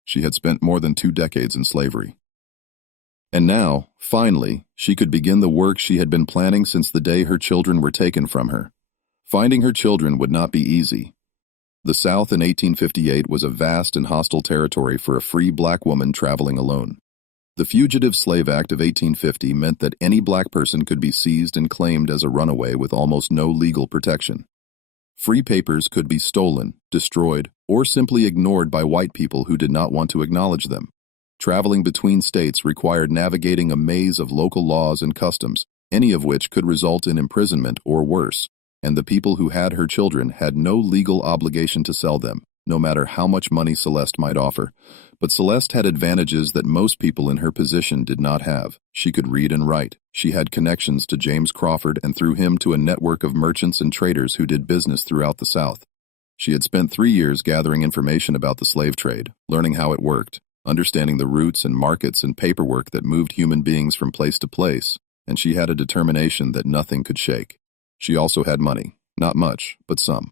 She had spent more than 2 decades in slavery. And now, finally, she could begin the work she had been planning since the day her children were taken from her. Finding her children would not be easy. The South in 1858 was a vast and hostile territory for a free black woman traveling alone. The Fugitive Slave Act of 1850 meant that any black person could be seized and claimed as a runaway with almost no legal protection. Free papers could be stolen, destroyed, or simply ignored by white people who did not want to acknowledge them. Traveling between states required navigating a maze of local laws and customs, any of which could result in imprisonment or worse, and the people who had her children had no legal obligation to sell them, no matter how much money Celeste might offer. But Celeste had advantages that most people in her position did not have. She could read and write. She had connections to James Crawford and through him to a network of merchants and traders who did business throughout the South. She had spent 3 years gathering information about the slave trade, learning how it worked, understanding the routes and markets and paperwork that moved human beings from place to place, and she had a determination that nothing could shake. She also had money. Not much, but some.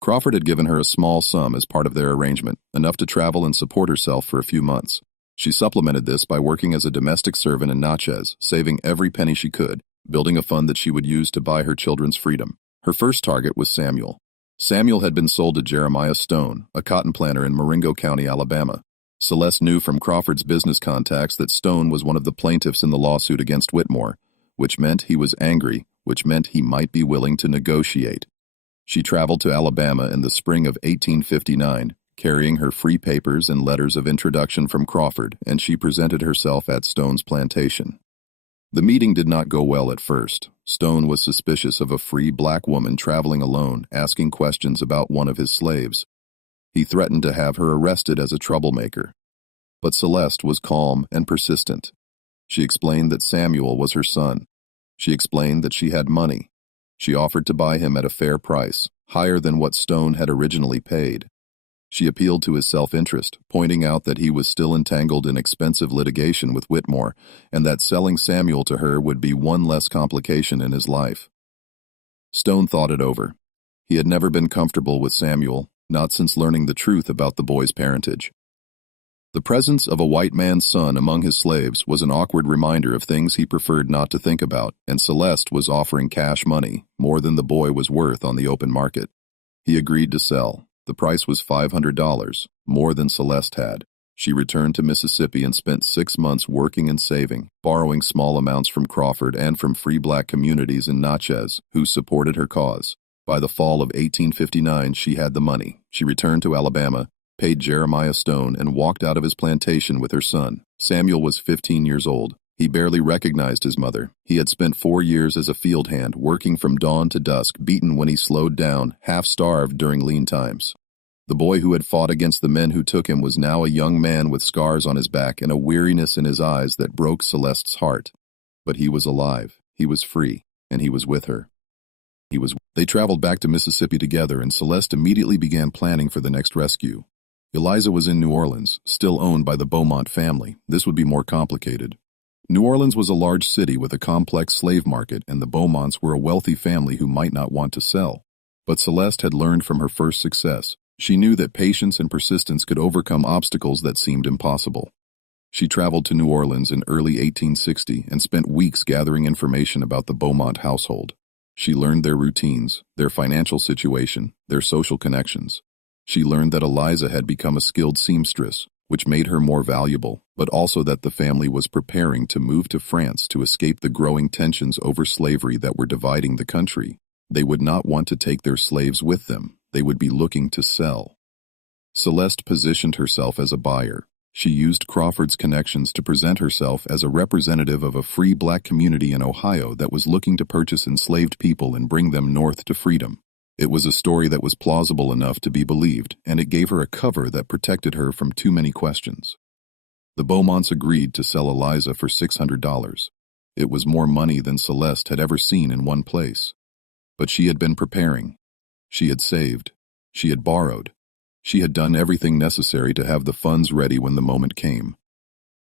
Crawford had given her a small sum as part of their arrangement, enough to travel and support herself for a few months. She supplemented this by working as a domestic servant in Natchez, saving every penny she could, building a fund that she would use to buy her children's freedom. Her first target was Samuel. Samuel had been sold to Jeremiah Stone, a cotton planter in Marengo County, Alabama. Celeste knew from Crawford's business contacts that Stone was one of the plaintiffs in the lawsuit against Whitmore, which meant he was angry, which meant he might be willing to negotiate. She traveled to Alabama in the spring of 1859, carrying her free papers and letters of introduction from Crawford, and she presented herself at Stone's plantation. The meeting did not go well at first. Stone was suspicious of a free black woman traveling alone, asking questions about one of his slaves. He threatened to have her arrested as a troublemaker. But Celeste was calm and persistent. She explained that Samuel was her son. She explained that she had money. She offered to buy him at a fair price, higher than what Stone had originally paid. She appealed to his self-interest, pointing out that he was still entangled in expensive litigation with Whitmore, and that selling Samuel to her would be one less complication in his life. Stone thought it over. He had never been comfortable with Samuel, not since learning the truth about the boy's parentage. The presence of a white man's son among his slaves was an awkward reminder of things he preferred not to think about, and Celeste was offering cash money, more than the boy was worth on the open market. He agreed to sell. The price was $500, more than Celeste had. She returned to Mississippi and spent 6 months working and saving, borrowing small amounts from Crawford and from free black communities in Natchez, who supported her cause. By the fall of 1859, she had the money. She returned to Alabama, paid Jeremiah Stone, and walked out of his plantation with her son. Samuel was 15 years old. He barely recognized his mother. He had spent 4 years as a field hand, working from dawn to dusk, beaten when he slowed down, half-starved during lean times. The boy who had fought against the men who took him was now a young man with scars on his back and a weariness in his eyes that broke Celeste's heart. But he was alive, he was free, and he was with her. They traveled back to Mississippi together, and Celeste immediately began planning for the next rescue. Eliza was in New Orleans, still owned by the Beaumont family. This would be more complicated. New Orleans was a large city with a complex slave market, and the Beaumonts were a wealthy family who might not want to sell. But Celeste had learned from her first success. She knew that patience and persistence could overcome obstacles that seemed impossible. She traveled to New Orleans in early 1860 and spent weeks gathering information about the Beaumont household. She learned their routines, their financial situation, their social connections. She learned that Eliza had become a skilled seamstress, which made her more valuable, but also that the family was preparing to move to France to escape the growing tensions over slavery that were dividing the country. They would not want to take their slaves with them. They would be looking to sell. Celeste positioned herself as a buyer. She used Crawford's connections to present herself as a representative of a free black community in Ohio that was looking to purchase enslaved people and bring them north to freedom. It was a story that was plausible enough to be believed, and it gave her a cover that protected her from too many questions. The Beaumonts agreed to sell Eliza for $600. It was more money than Celeste had ever seen in one place. But she had been preparing. She had saved. She had borrowed. She had done everything necessary to have the funds ready when the moment came.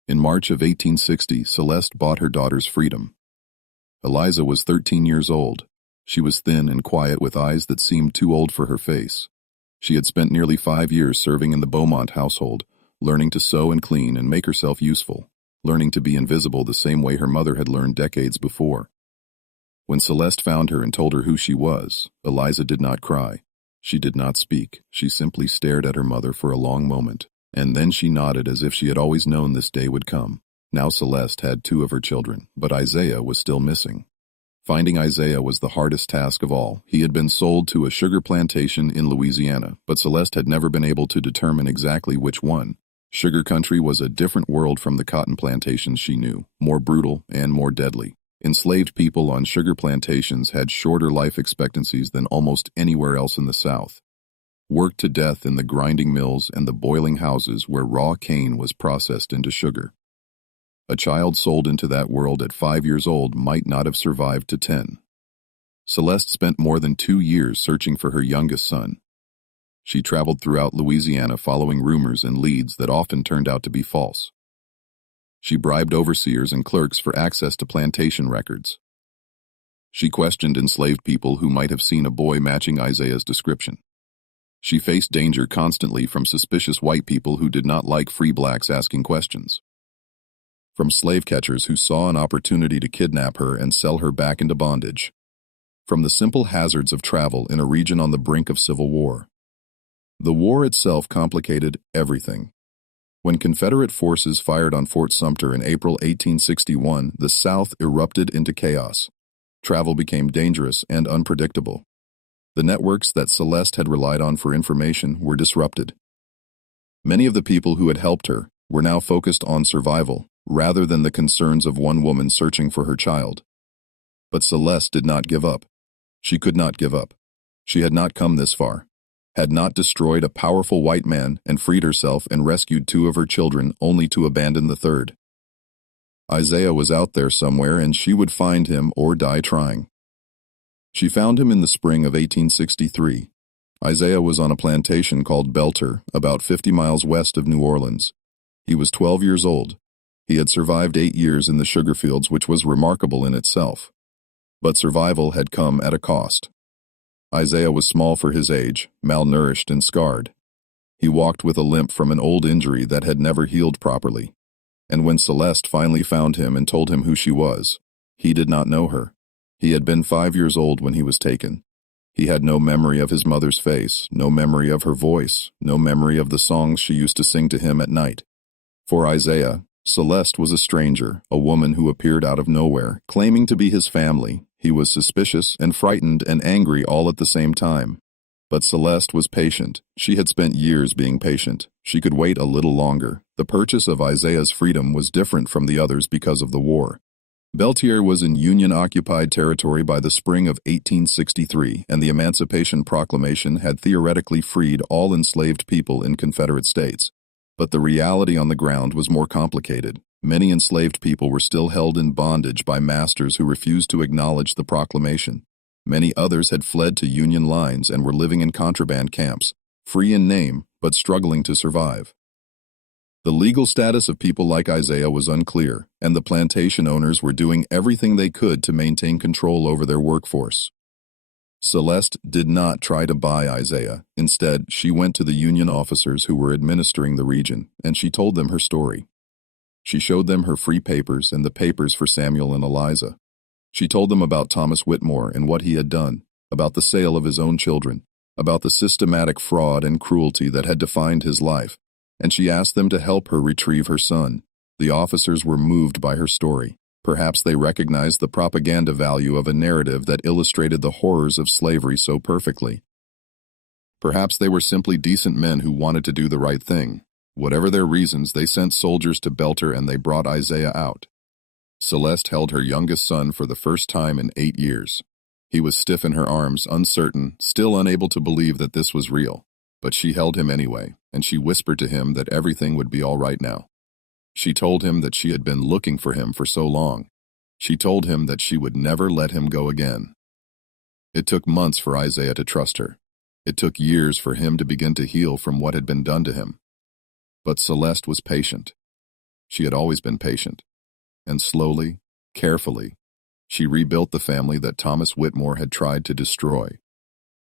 In March of 1860, Celeste bought her daughter's freedom. Eliza was 13 years old. She was thin and quiet with eyes that seemed too old for her face. She had spent nearly 5 years serving in the Beaumont household, learning to sew and clean and make herself useful, learning to be invisible the same way her mother had learned decades before. When Celeste found her and told her who she was, Eliza did not cry. She did not speak. She simply stared at her mother for a long moment, and then she nodded as if she had always known this day would come. Now Celeste had 2 of her children, but Isaiah was still missing. Finding Isaiah was the hardest task of all. He had been sold to a sugar plantation in Louisiana, but Celeste had never been able to determine exactly which one. Sugar country was a different world from the cotton plantations she knew, more brutal and more deadly. Enslaved people on sugar plantations had shorter life expectancies than almost anywhere else in the South. Worked to death in the grinding mills and the boiling houses where raw cane was processed into sugar. A child sold into that world at 5 years old might not have survived to 10. Celeste spent more than 2 years searching for her youngest son. She traveled throughout Louisiana following rumors and leads that often turned out to be false. She bribed overseers and clerks for access to plantation records. She questioned enslaved people who might have seen a boy matching Isaiah's description. She faced danger constantly from suspicious white people who did not like free blacks asking questions. From slave catchers who saw an opportunity to kidnap her and sell her back into bondage. From the simple hazards of travel in a region on the brink of civil war. The war itself complicated everything. When Confederate forces fired on Fort Sumter in April 1861, the South erupted into chaos. Travel became dangerous and unpredictable. The networks that Celeste had relied on for information were disrupted. Many of the people who had helped her were now focused on survival, rather than the concerns of one woman searching for her child. But Celeste did not give up. She could not give up. She had not come this far, had not destroyed a powerful white man and freed herself and rescued 2 of her children only to abandon the third. Isaiah was out there somewhere and she would find him or die trying. She found him in the spring of 1863. Isaiah was on a plantation called Belter, about 50 miles west of New Orleans. He was 12 years old. He had survived 8 years in the sugar fields, which was remarkable in itself. But survival had come at a cost. Isaiah was small for his age, malnourished and scarred. He walked with a limp from an old injury that had never healed properly. And when Celeste finally found him and told him who she was, he did not know her. He had been 5 years old when he was taken. He had no memory of his mother's face, no memory of her voice, no memory of the songs she used to sing to him at night. For Isaiah, Celeste was a stranger, a woman who appeared out of nowhere, claiming to be his family. He was suspicious and frightened and angry all at the same time. But Celeste was patient. She had spent years being patient. She could wait a little longer. The purchase of Isaiah's freedom was different from the others because of the war. Beltier was in Union-occupied territory by the spring of 1863, and the Emancipation Proclamation had theoretically freed all enslaved people in Confederate states. But the reality on the ground was more complicated. Many enslaved people were still held in bondage by masters who refused to acknowledge the proclamation. Many others had fled to Union lines and were living in contraband camps, free in name, but struggling to survive. The legal status of people like Isaiah was unclear, and the plantation owners were doing everything they could to maintain control over their workforce. Celeste did not try to buy Isaiah. Instead, she went to the Union officers who were administering the region, and she told them her story. She showed them her free papers and the papers for Samuel and Eliza. She told them about Thomas Whitmore and what he had done, about the sale of his own children, about the systematic fraud and cruelty that had defined his life, and she asked them to help her retrieve her son. The officers were moved by her story. Perhaps they recognized the propaganda value of a narrative that illustrated the horrors of slavery so perfectly. Perhaps they were simply decent men who wanted to do the right thing. Whatever their reasons, they sent soldiers to Belter and they brought Isaiah out. Celeste held her youngest son for the first time in 8 years. He was stiff in her arms, uncertain, still unable to believe that this was real. But she held him anyway, and she whispered to him that everything would be all right now. She told him that she had been looking for him for so long. She told him that she would never let him go again. It took months for Isaiah to trust her. It took years for him to begin to heal from what had been done to him. But Celeste was patient. She had always been patient. And slowly, carefully, she rebuilt the family that Thomas Whitmore had tried to destroy.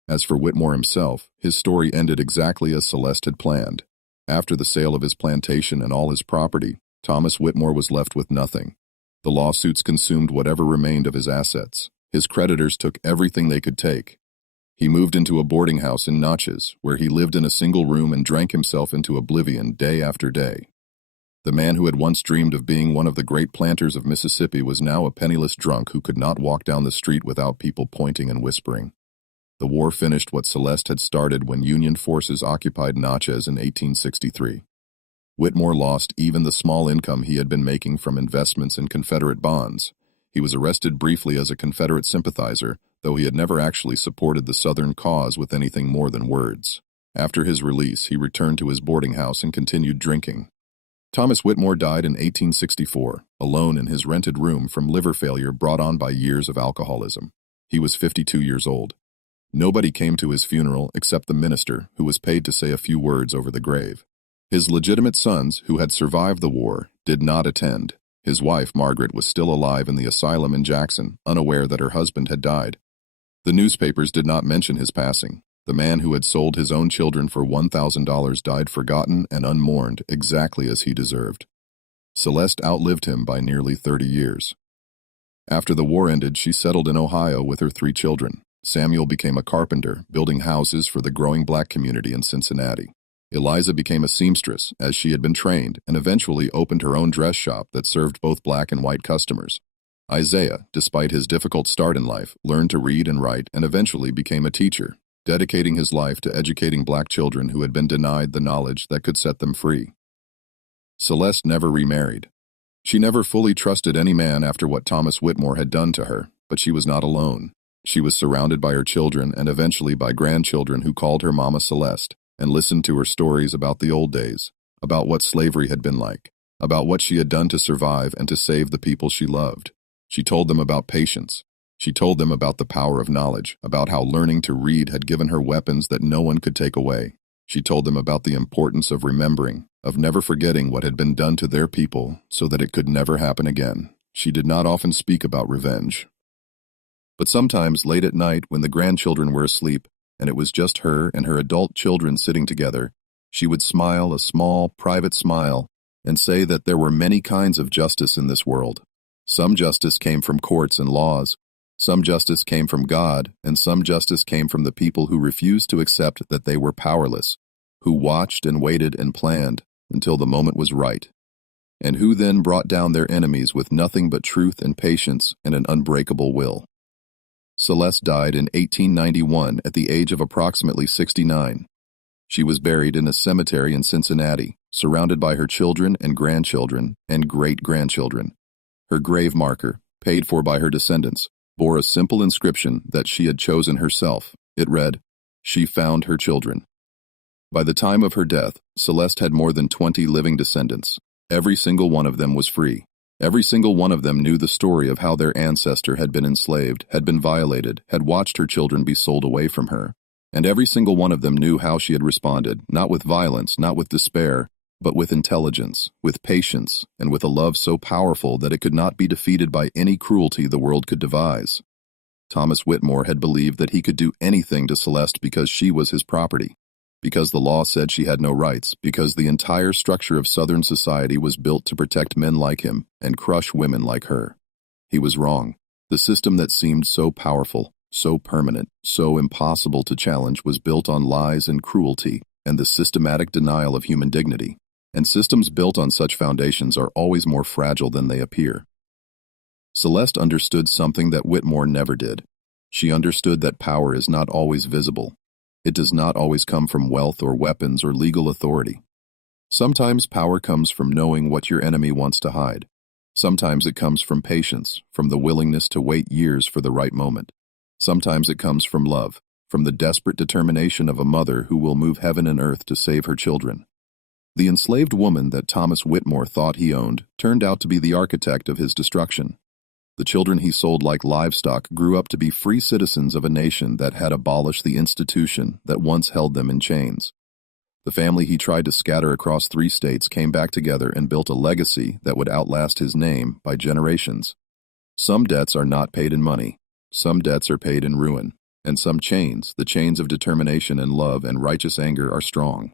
As for Whitmore himself, his story ended exactly as Celeste had planned. After the sale of his plantation and all his property, Thomas Whitmore was left with nothing. The lawsuits consumed whatever remained of his assets. His creditors took everything they could take. He moved into a boarding house in Natchez, where he lived in a single room and drank himself into oblivion day after day. The man who had once dreamed of being one of the great planters of Mississippi was now a penniless drunk who could not walk down the street without people pointing and whispering. The war finished what Celeste had started when Union forces occupied Natchez in 1863. Whitmore lost even the small income he had been making from investments in Confederate bonds. He was arrested briefly as a Confederate sympathizer, though he had never actually supported the Southern cause with anything more than words. After his release, he returned to his boarding house and continued drinking. Thomas Whitmore died in 1864, alone in his rented room from liver failure brought on by years of alcoholism. He was 52 years old. Nobody came to his funeral except the minister, who was paid to say a few words over the grave. His legitimate sons, who had survived the war, did not attend. His wife, Margaret, was still alive in the asylum in Jackson, unaware that her husband had died. The newspapers did not mention his passing. The man who had sold his own children for $1,000 died forgotten and unmourned, exactly as he deserved. Celeste outlived him by nearly 30 years. After the war ended, she settled in Ohio with her 3 children. Samuel became a carpenter, building houses for the growing black community in Cincinnati. Eliza became a seamstress, as she had been trained, and eventually opened her own dress shop that served both black and white customers. Isaiah, despite his difficult start in life, learned to read and write and eventually became a teacher, dedicating his life to educating black children who had been denied the knowledge that could set them free. Celeste never remarried. She never fully trusted any man after what Thomas Whitmore had done to her, but she was not alone. She was surrounded by her children and eventually by grandchildren who called her Mama Celeste and listened to her stories about the old days, about what slavery had been like, about what she had done to survive and to save the people she loved. She told them about patience. She told them about the power of knowledge, about how learning to read had given her weapons that no one could take away. She told them about the importance of remembering, of never forgetting what had been done to their people so that it could never happen again. She did not often speak about revenge. But sometimes, late at night, when the grandchildren were asleep, and it was just her and her adult children sitting together, she would smile a small, private smile and say that there were many kinds of justice in this world. Some justice came from courts and laws, some justice came from God, and some justice came from the people who refused to accept that they were powerless, who watched and waited and planned until the moment was right, and who then brought down their enemies with nothing but truth and patience and an unbreakable will. Celeste died in 1891 at the age of approximately 69. She was buried in a cemetery in Cincinnati, surrounded by her children and grandchildren and great-grandchildren. Her grave marker, paid for by her descendants, bore a simple inscription that she had chosen herself. It read, "She found her children." By the time of her death, Celeste had more than 20 living descendants. Every single one of them was free. Every single one of them knew the story of how their ancestor had been enslaved, had been violated, had watched her children be sold away from her. And every single one of them knew how she had responded, not with violence, not with despair, but with intelligence, with patience, and with a love so powerful that it could not be defeated by any cruelty the world could devise. Thomas Whitmore had believed that he could do anything to Celeste because she was his property, because the law said she had no rights, because the entire structure of Southern society was built to protect men like him and crush women like her. He was wrong. The system that seemed so powerful, so permanent, so impossible to challenge was built on lies and cruelty and the systematic denial of human dignity. And systems built on such foundations are always more fragile than they appear. Celeste understood something that Whitmore never did. She understood that power is not always visible. It does not always come from wealth or weapons or legal authority. Sometimes power comes from knowing what your enemy wants to hide. Sometimes it comes from patience, from the willingness to wait years for the right moment. Sometimes it comes from love, from the desperate determination of a mother who will move heaven and earth to save her children. The enslaved woman that Thomas Whitmore thought he owned turned out to be the architect of his destruction. The children he sold like livestock grew up to be free citizens of a nation that had abolished the institution that once held them in chains. The family he tried to scatter across 3 states came back together and built a legacy that would outlast his name by generations. Some debts are not paid in money. Some debts are paid in ruin. And some chains, the chains of determination and love and righteous anger, are strong.